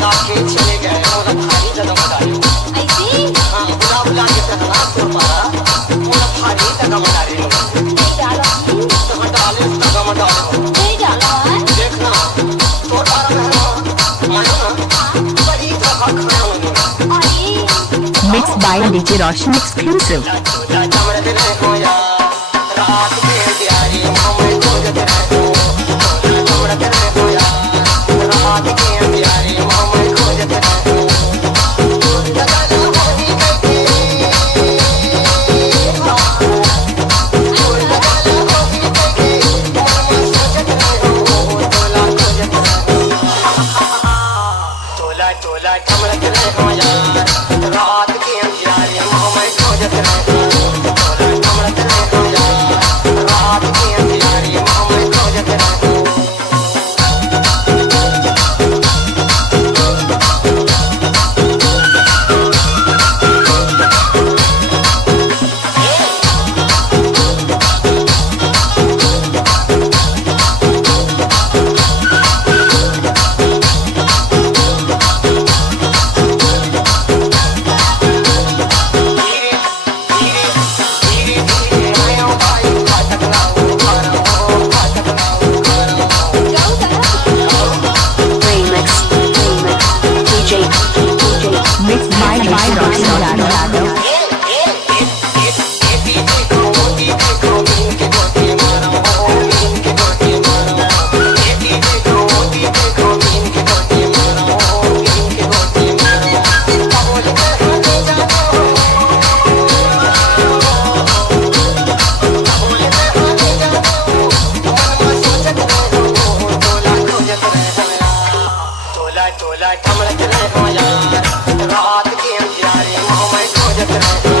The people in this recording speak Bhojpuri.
लगा के चले गए मोला भारी लगा डाले ऐसे हां बुला बुला के तहना सुर मारा मोला भारी लगा डाले नहीं डाला तो डाले लगा डाले नहीं डाला देखना तो तारा रहना मानो बड़ी धक्का खाना अरे Mixed by DJ Roshan exclusive. रात के प्यारी मामे खोजत रहो रात के प्यारी मामे खोजत रहो टोला टोला कमरत रहो यार रात के प्यारी मामे खोजत रहो टोला कमरत रहो यार रात के प्यारी मामे खोजत रहो Mixed by Roshan Yadav. टोला टोला कमरत रहो यार रात के प्यारे मामे खोजत रहो